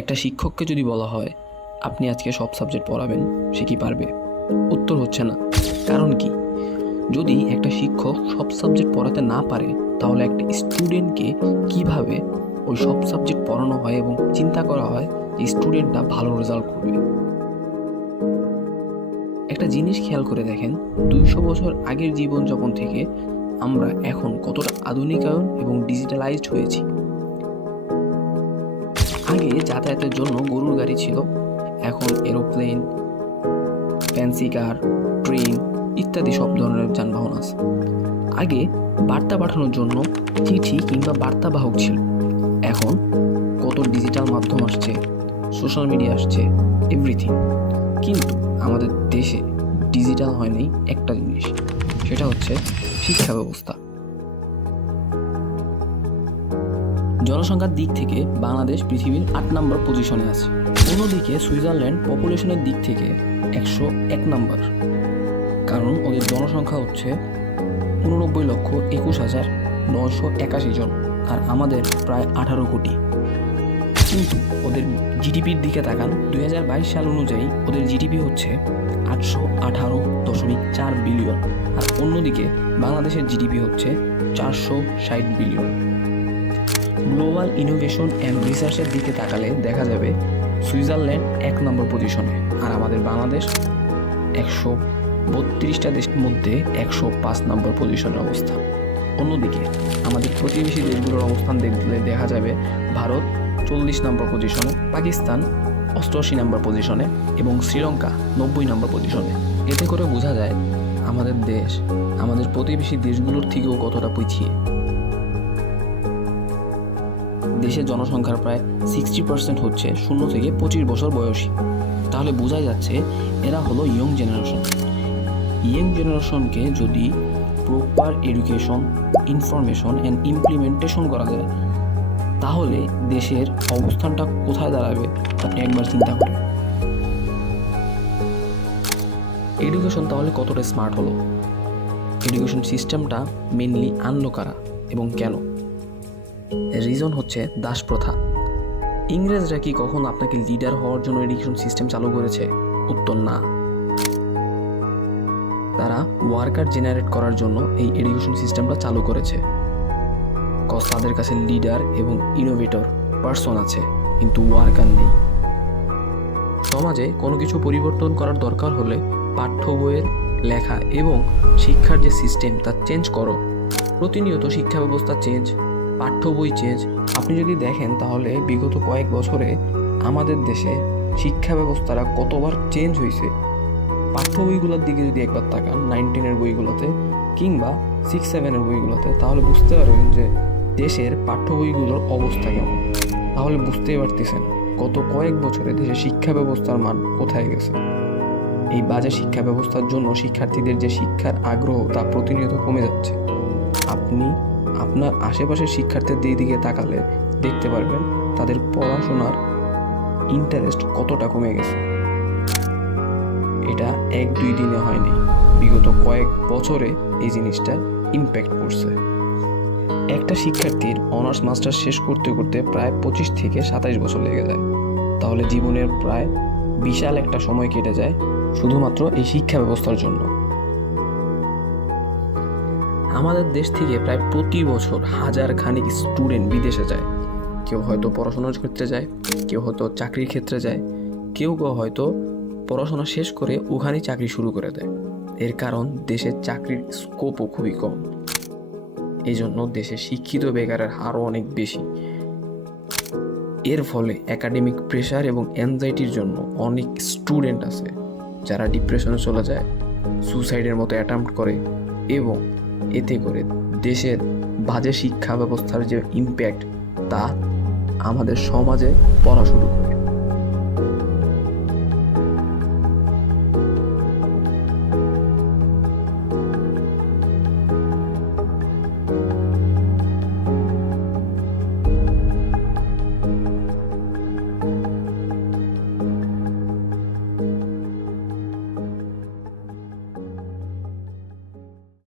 একটা শিক্ষককে যদি বলা হয় আপনি আজকে সব সাবজেক্ট পড়াবেন, সে কি পারবে? উত্তর হচ্ছে না। কারণ কি? যদি একটা শিক্ষক সব সাবজেক্ট পড়াতে না পারে, তাহলে একটা স্টুডেন্টকে কিভাবে ওই সব সাবজেক্ট পড়ানো হয় এবং চিন্তা করা হয় যে স্টুডেন্টটা ভালো রেজাল্ট করবে? একটা জিনিস খেয়াল করে দেখেন, 200 বছর আগের জীবনযাপন থেকে আমরা এখন কতটা আধুনিকায়ন এবং ডিজিটালাইজড হয়েছি। আগে যাতায়াতের জন্য গরুর গাড়ি ছিল, এখন এরোপ্লেন, ফ্যান্সি কার, ট্রেন ইত্যাদি সব ধরনের যানবাহন আছে। আগে বার্তা পাঠানোর জন্য চিঠি কিংবা বার্তাবাহক ছিল, এখন কত ডিজিটাল মাধ্যম আসছে, সোশ্যাল মিডিয়া আসছে, এভরিথিং। কিন্তু আমাদের দেশে ডিজিটাল হয়নি একটা জিনিস, সেটা হচ্ছে শিক্ষা ব্যবস্থা। জনসংখ্যার দিক থেকে বাংলাদেশ পৃথিবীর 8 নম্বর পজিশনে আছে। অন্যদিকে সুইজারল্যান্ড পপুলেশনের দিক থেকে 101 নম্বর, কারণ ওদের জনসংখ্যা হচ্ছে 89,21,981 জন, আর আমাদের প্রায় 18 কোটি। কিন্তু ওদের জিডিপির দিকে তাকান, 2022 সাল অনুযায়ী ওদের জিডিপি হচ্ছে 818.4 বিলিয়ন, আর অন্যদিকে বাংলাদেশের জিডিপি হচ্ছে 460 বিলিয়ন। গ্লোবাল ইনোভেশন অ্যান্ড রিসার্চের দিকে তাকালে দেখা যাবে সুইজারল্যান্ড 1 নম্বর পজিশনে, আর আমাদের বাংলাদেশ 132টা দেশের মধ্যে 105 নম্বর পজিশনের অবস্থা। অন্যদিকে আমাদের প্রতিবেশী দেশগুলোর অবস্থান দেখলে দেখা যাবে ভারত 40 নম্বর পজিশনে, পাকিস্তান 88 নম্বর পজিশনে এবং শ্রীলঙ্কা 90 নম্বর পজিশনে। এতে করে বোঝা যায় আমাদের দেশ আমাদের প্রতিবেশী দেশগুলোর থেকেও কতটা পিছিয়ে। দেশের জনসংখ্যার প্রায় 60% হচ্ছে 0 থেকে 25 বছর বয়সী। তাহলে বোঝা যাচ্ছে এরা হলো ইয়ং জেনারেশন। ইয়ং জেনারেশনকে যদি proper education, information and implementation করা যায়, তাহলে দেশের অবস্থানটা কোথায় দাঁড়াবে আপনি একবার চিন্তা করেন। এডুকেশন তাহলে কতটা স্মার্ট হলো? এডুকেশন সিস্টেমটা মেনলি আনলো কারা এবং কেন? রিজন হচ্ছে দাস প্রথা। ইংরেজরা কি কখন আপনাকে লিডার হওয়ার জন্য এডুকেশন সিস্টেম চালু করেছে? উত্তর না। তারা ওয়ার্কার জেনারেট করার জন্য এই এডুকেশন সিস্টেমটা চালু করেছে। কজ তাদের কাছে লিডার এবং ইনোভেটর পার্সন আছে, কিন্তু ওয়ার্কার নেই। সমাজে কোনো কিছু পরিবর্তন করার দরকার হলে পাঠ্য বইয়ের লেখা এবং শিক্ষার যে সিস্টেম তা চেঞ্জ করো। প্রতিনিয়ত শিক্ষা ব্যবস্থা চেঞ্জ, পাঠ্য বই চেঞ্জ। আপনি যদি দেখেন তাহলে বিগত কয়েক বছরে আমাদের দেশে শিক্ষা ব্যবস্থাটা কতবার চেঞ্জ হয়েছে। পাঠ্য বইগুলোর দিকে যদি একবার তাকান, 9-10 বইগুলোতে কিংবা 6-7 বইগুলোতে, তাহলে বুঝতে পারবেন যে দেশের পাঠ্য বইগুলোর অবস্থা কেমন। তাহলে বুঝতেই পারতেছেন গত কয়েক বছরে দেশের শিক্ষা ব্যবস্থার মান কোথায় গেছে। এই বাজে শিক্ষা ব্যবস্থার জন্য শিক্ষার্থীদের যে শিক্ষার আগ্রহ তা প্রতিনিয়ত কমে যাচ্ছে। আপনি আপনার আশেপাশের শিক্ষার্থীদের দিকে তাকালে দেখতে পারবেন তাদের পড়াশোনার ইন্টারেস্ট কতটা কমে গেছে। এটা 1-2 দিনে হয়নি, বিগত কয়েক বছরে এই জিনিসটা ইম্প্যাক্ট করছে। একটা শিক্ষার্থীর অনার্স মাস্টার্স শেষ করতে করতে প্রায় 25 থেকে 27 বছর লেগে যায়। তাহলে জীবনের প্রায় বিশাল একটা সময় কেটে যায় শুধুমাত্র এই শিক্ষা ব্যবস্থার জন্য। আমাদের দেশ থেকে প্রায় প্রতি বছর হাজার খানিক স্টুডেন্ট বিদেশে যায়। কেউ হয়তো পড়াশোনার ক্ষেত্রে যায়, কেউ হয়তো চাকরির ক্ষেত্রে যায়, কেউ হয়তো পড়াশোনা শেষ করে ওখানেই চাকরি শুরু করে দেয়। এর কারণ দেশের চাকরির স্কোপও খুবই কম। এই জন্য দেশে শিক্ষিত বেকারের হারও অনেক বেশি। এর ফলে একাডেমিক প্রেশার এবং অ্যাংজাইটির জন্য অনেক স্টুডেন্ট আছে যারা ডিপ্রেশনে চলে যায়, সুসাইডের মতো অ্যাটেম্প্ট করে, এবং এতে করে দেশের বাজে শিক্ষা ব্যবস্থার যে ইম্প্যাক্ট তা আমাদের সমাজে পড়া শুরু করে।